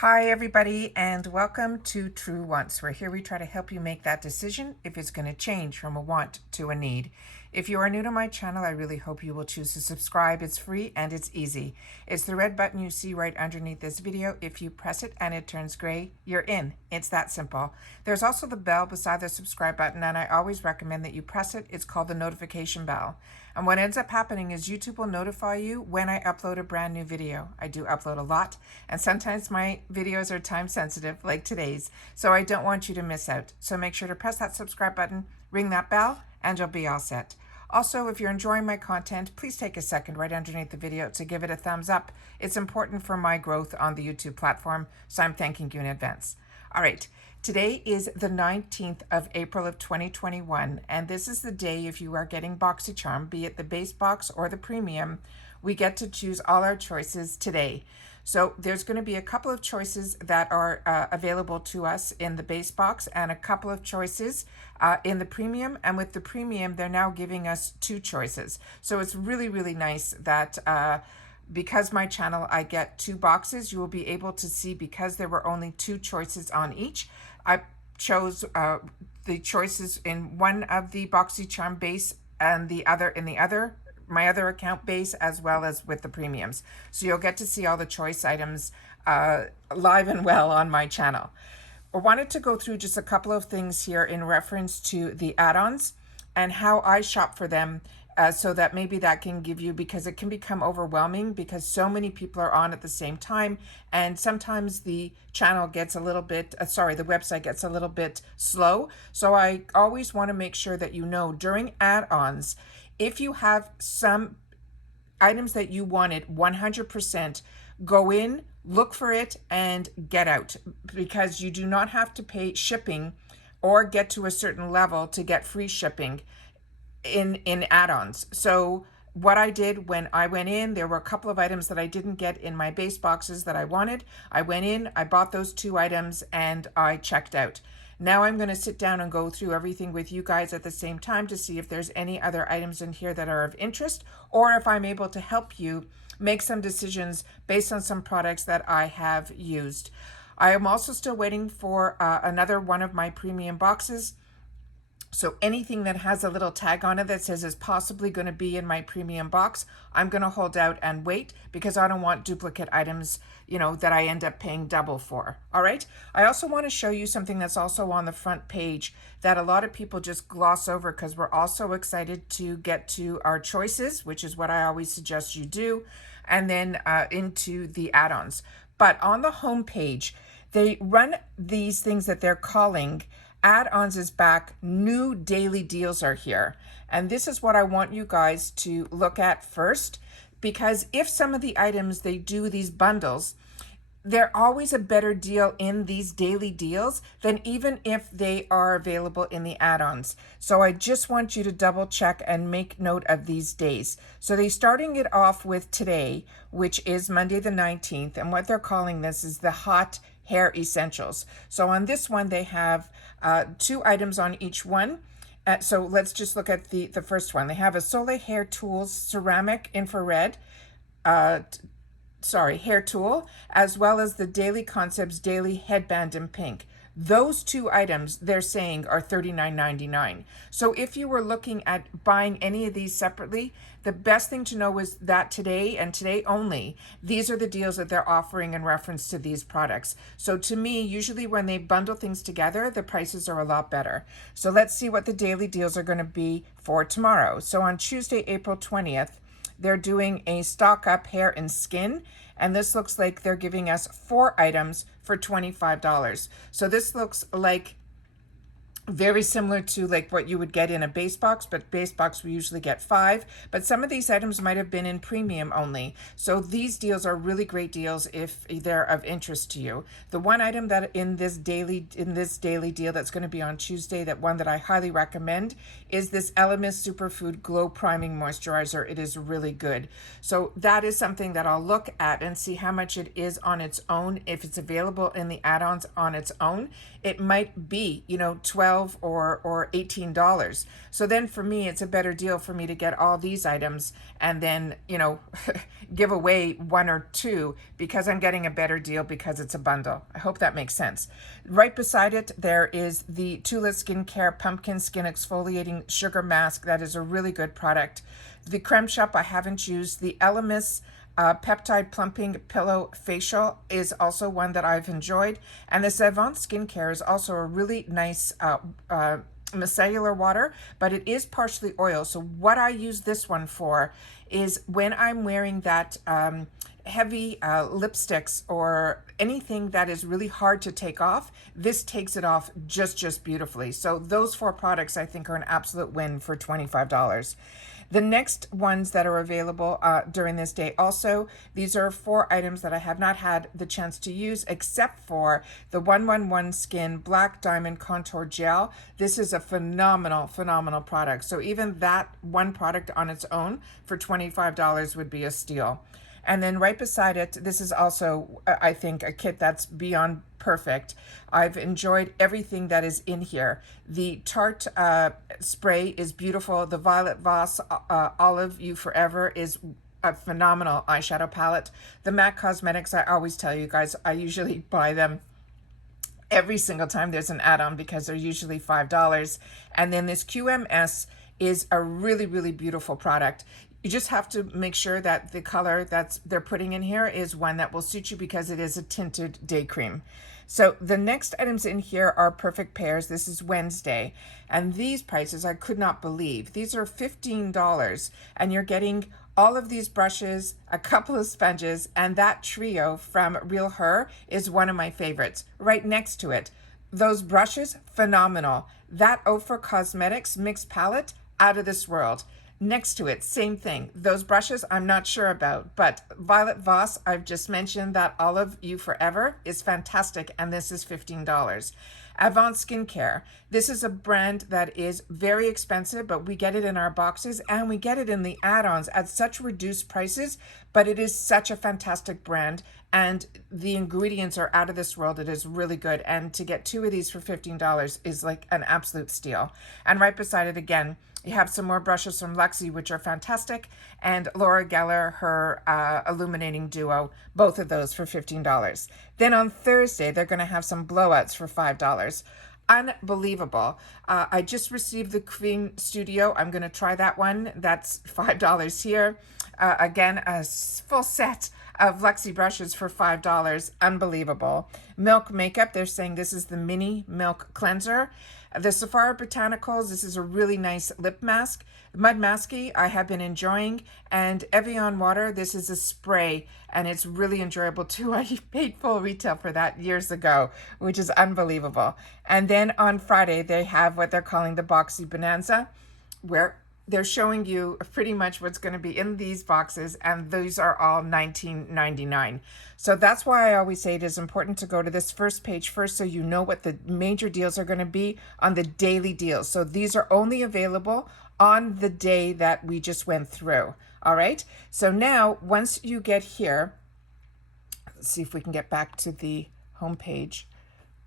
Hi, everybody, and welcome to True Wants, where here we try to help you make that decision if it's going to change from a want to a need. If you are new to my channel, I really hope you will choose to subscribe. It's free and it's easy. It's the red button you see right underneath this video. If you press it and it turns gray, you're in. It's that simple. There's also the bell beside the subscribe button, and I always recommend that you press it. It's called the notification bell. And what ends up happening is YouTube will notify you when I upload a brand new video. I do upload a lot, and sometimes my videos are time sensitive, like today's, so I don't want you to miss out. So make sure to press that subscribe button, ring that bell, and you'll be all set. Also, if you're enjoying my content, please take a second right underneath the video to give it a thumbs up. It's important for my growth on the YouTube platform, so I'm thanking you in advance. All right, today is the 19th of April of 2021, and this is the day if you are getting Boxycharm, be it the base box or the premium, we get to choose all our choices today. So there's going to be a couple of choices that are available to us in the base box and a couple of choices in the premium. And with the premium, they're now giving us 2 choices. So it's really, really nice that because my channel, I get 2 boxes, you will be able to see, because there were only 2 choices on each, I chose the choices in one of the Boxycharm base and the other in the other, my other account base, as well as with the premiums. So you'll get to see all the choice items live and well on my channel. I wanted to go through just a couple of things here in reference to the add-ons and how I shop for them, so that maybe that can give you, because it can become overwhelming because so many people are on at the same time, and sometimes the channel gets a little bit, the website gets a little bit slow. So I always want to make sure that you know during add-ons, if you have some items that you wanted 100%, go in, look for it, and get out, because you do not have to pay shipping or get to a certain level to get free shipping in add-ons. So what I did when I went in, there were a couple of items that I didn't get in my base boxes that I wanted. I went in, I bought those 2 items, and I checked out. Now I'm going to sit down and go through everything with you guys at the same time to see if there's any other items in here that are of interest, or if I'm able to help you make some decisions based on some products that I have used. I am also still waiting for another one of my premium boxes. So anything that has a little tag on it that says is possibly going to be in my premium box, I'm going to hold out and wait, because I don't want duplicate items, that I end up paying double for. All right. I also want to show you something that's also on the front page that a lot of people just gloss over, because we're also excited to get to our choices, which is what I always suggest you do, and then into the add-ons. But on the home page, they run these things that they're calling add-ons is back, new daily deals are here. And this is what I want you guys to look at first, because if some of the items, they do these bundles, they're always a better deal in these daily deals than even if they are available in the add-ons. So I just want you to double check and make note of these days. So they're starting it off with today, which is Monday the 19th. And what they're calling this is the hot hair essentials. So on this one, they have 2 items on each one. So let's just look at the first one. They have a Soleil Hair Tools ceramic infrared hair tool, as well as the Daily Concepts daily headband in pink. Those 2 items they're saying are $39.99. So if you were looking at buying any of these separately, the best thing to know is that today, and today only, these are the deals that they're offering in reference to these products. So to me, usually when they bundle things together, the prices are a lot better. So let's see what the daily deals are going to be for tomorrow. So on Tuesday, April 20th, they're doing a stock up hair and skin, and this looks like they're giving us 4 items for $25. So this looks like very similar to like what you would get in a base box, but base box we usually get 5, but some of these items might have been in premium only. So these deals are really great deals if they're of interest to you. The one item that in this daily deal that's going to be on Tuesday, that one that I highly recommend, is this Elemis Superfood Glow Priming Moisturizer. It is really good. So that is something that I'll look at and see how much it is on its own. If it's available in the add-ons on its own, it might be, $12 $12 or $18. So then for me, it's a better deal for me to get all these items and then, you know, give away one or two because I'm getting a better deal because it's a bundle. I hope that makes sense. Right beside it, there is the Tulip Skincare Pumpkin Skin Exfoliating Sugar Mask. That is a really good product. The Creme Shop I haven't used. The Elemis Peptide Plumping Pillow Facial is also one that I've enjoyed. And this Avon Skincare is also a really nice micellar water, but it is partially oil. So what I use this one for is when I'm wearing that heavy lipsticks or anything that is really hard to take off, this takes it off just beautifully. So those four products I think are an absolute win for $25. The next ones that are available during this day also, these are 4 items that I have not had the chance to use except for the 111 Skin Black Diamond Contour Gel. This is a phenomenal product. So even that one product on its own for $25 would be a steal. And then right beside it, this is also, I think, a kit that's beyond perfect. I've enjoyed everything that is in here. The Tarte spray is beautiful. The Violet Voss Olive You Forever is a phenomenal eyeshadow palette. The MAC Cosmetics, I always tell you guys, I usually buy them every single time there's an add-on because they're usually $5. And then this QMS is a really beautiful product. You just have to make sure that the color that they're putting in here is one that will suit you because it is a tinted day cream. So the next items in here are Perfect Pairs. This is Wednesday. And these prices I could not believe. These are $15 and you're getting all of these brushes, a couple of sponges, and that trio from Real Her is one of my favorites. Right next to it, those brushes, phenomenal. That Ofra Cosmetics mixed palette, out of this world. Next to it, same thing. Those brushes, I'm not sure about, but Violet Voss, I've just mentioned that Olive You Forever is fantastic, and this is $15. Avon Skincare. This is a brand that is very expensive, but we get it in our boxes, and we get it in the add-ons at such reduced prices, but it is such a fantastic brand, and the ingredients are out of this world. It is really good, and to get 2 of these for $15 is like an absolute steal. And right beside it again, you have some more brushes from Luxie, which are fantastic, and Laura Geller, her illuminating duo, both of those for $15. Then on Thursday, they're going to have some blowouts for $5. Unbelievable. I just received the Cream Studio. I'm going to try that one. That's $5 here. Again, a full set of Luxie brushes for $5. Unbelievable. Milk Makeup, they're saying this is the mini milk cleanser. The Sephora Botanicals, this is a really nice lip mask. Mud Masky, I have been enjoying. And Evian Water, this is a spray, and it's really enjoyable too. I paid full retail for that years ago, which is unbelievable. And then on Friday, they have what they're calling the Boxy Bonanza, where they're showing you pretty much what's going to be in these boxes, and these are all $19.99. So that's why I always say it is important to go to this first page first so you know what the major deals are going to be on the daily deals. So these are only available on the day that we just went through. All right. So now once you get here, let's see if we can get back to the home page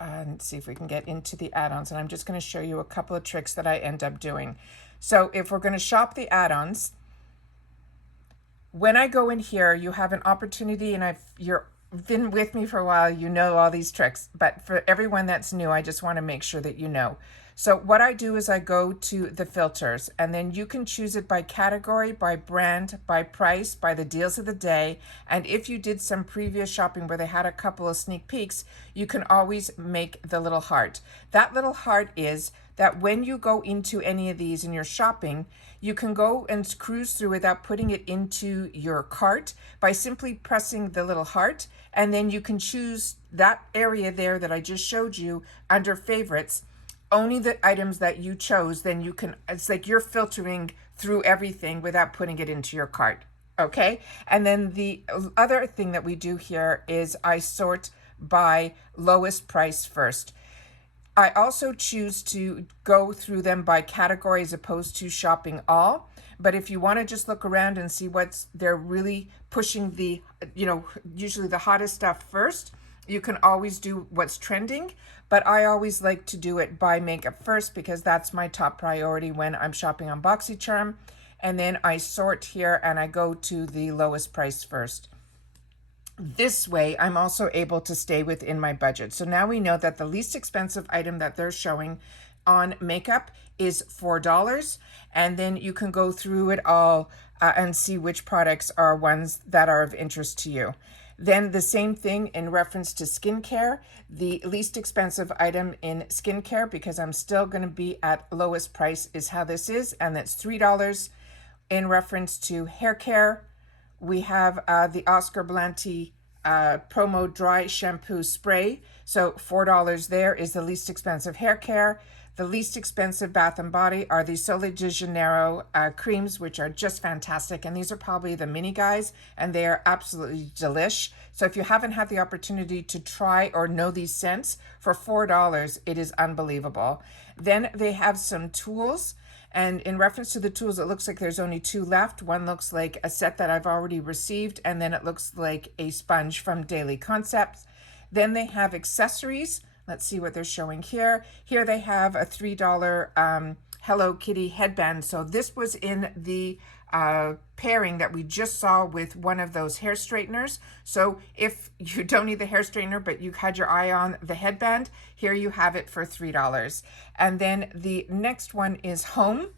and see if we can get into the add-ons. And I'm just going to show you a couple of tricks that I end up doing. So if we're going to shop the add-ons, when I go in here, you have an opportunity, and you've been with me for a while, you know all these tricks, but for everyone that's new, I just want to make sure that you know. So what I do is I go to the filters, and then you can choose it by category, by brand, by price, by the deals of the day. And if you did some previous shopping where they had a couple of sneak peeks, you can always make the little heart. That little heart is that when you go into any of these and you're shopping, you can go and cruise through without putting it into your cart by simply pressing the little heart, and then you can choose that area there that I just showed you under favorites, only the items that you chose. Then you can, it's like you're filtering through everything without putting it into your cart. Okay. And then the other thing that we do here is I sort by lowest price first. I also choose to go through them by category as opposed to shopping all. But if you want to just look around and see they're really pushing the, usually the hottest stuff first, You can always do what's trending, but I always like to do it by makeup first because that's my top priority when I'm shopping on Boxycharm. And then I sort here and I go to the lowest price first. This way, I'm also able to stay within my budget. So now we know that the least expensive item that they're showing on makeup is $4. And then you can go through it all and see which products are ones that are of interest to you. Then the same thing in reference to skincare, the least expensive item in skincare, because I'm still going to be at lowest price, is how this is, and that's $3. In reference to hair care, we have the Oscar Blanty Promo Dry Shampoo Spray. So $4 there is the least expensive hair care. The least expensive Bath and Body are the Sole de Janeiro creams, which are just fantastic. And these are probably the mini guys, and they are absolutely delish. So if you haven't had the opportunity to try or know these scents, for $4, it is unbelievable. Then they have some tools. And in reference to the tools, it looks like there's only 2 left. One looks like a set that I've already received, and then it looks like a sponge from Daily Concepts. Then they have accessories. Let's see what they're showing here. Here they have a $3 Hello Kitty headband. So this was in the pairing that we just saw with one of those hair straighteners. So if you don't need the hair straightener, but you had your eye on the headband, here you have it for $3. And then the next one is home.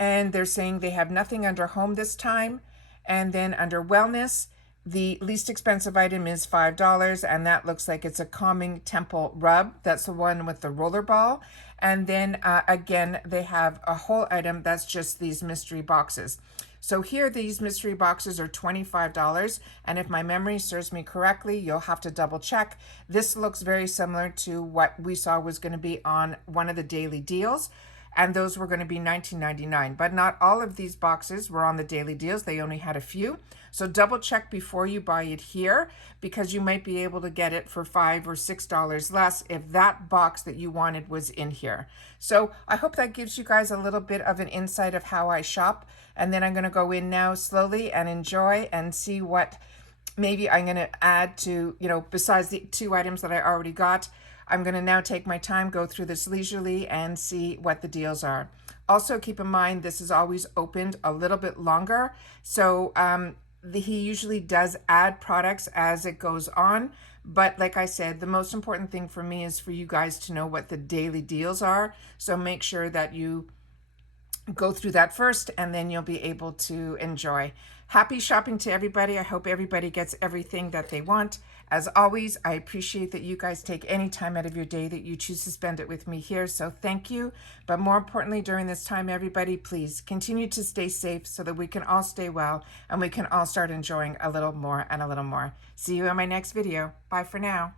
And they're saying they have nothing under home this time. And then under wellness, the least expensive item is $5, and that looks like it's a calming temple rub. That's the one with the roller ball. And then again, they have a whole item that's just these mystery boxes. So here, these mystery boxes are $25, and if my memory serves me correctly, you'll have to double check. This looks very similar to what we saw was going to be on one of the daily deals, and those were going to be $19.99. But not all of these boxes were on the daily deals. They only had a few. So double check before you buy it here, because you might be able to get it for $5 or $6 less if that box that you wanted was in here. So I hope that gives you guys a little bit of an insight of how I shop. And then I'm going to go in now slowly and enjoy and see what maybe I'm going to add to, besides the 2 items that I already got. I'm going to now take my time, go through this leisurely, and see what the deals are. Also, keep in mind, this is always opened a little bit longer. So he usually does add products as it goes on. But like I said, the most important thing for me is for you guys to know what the daily deals are. So make sure that you go through that first, and then you'll be able to enjoy. Happy shopping to everybody. I hope everybody gets everything that they want. As always, I appreciate that you guys take any time out of your day that you choose to spend it with me here. So thank you. But more importantly, during this time, everybody, please continue to stay safe so that we can all stay well and we can all start enjoying a little more and a little more. See you in my next video. Bye for now.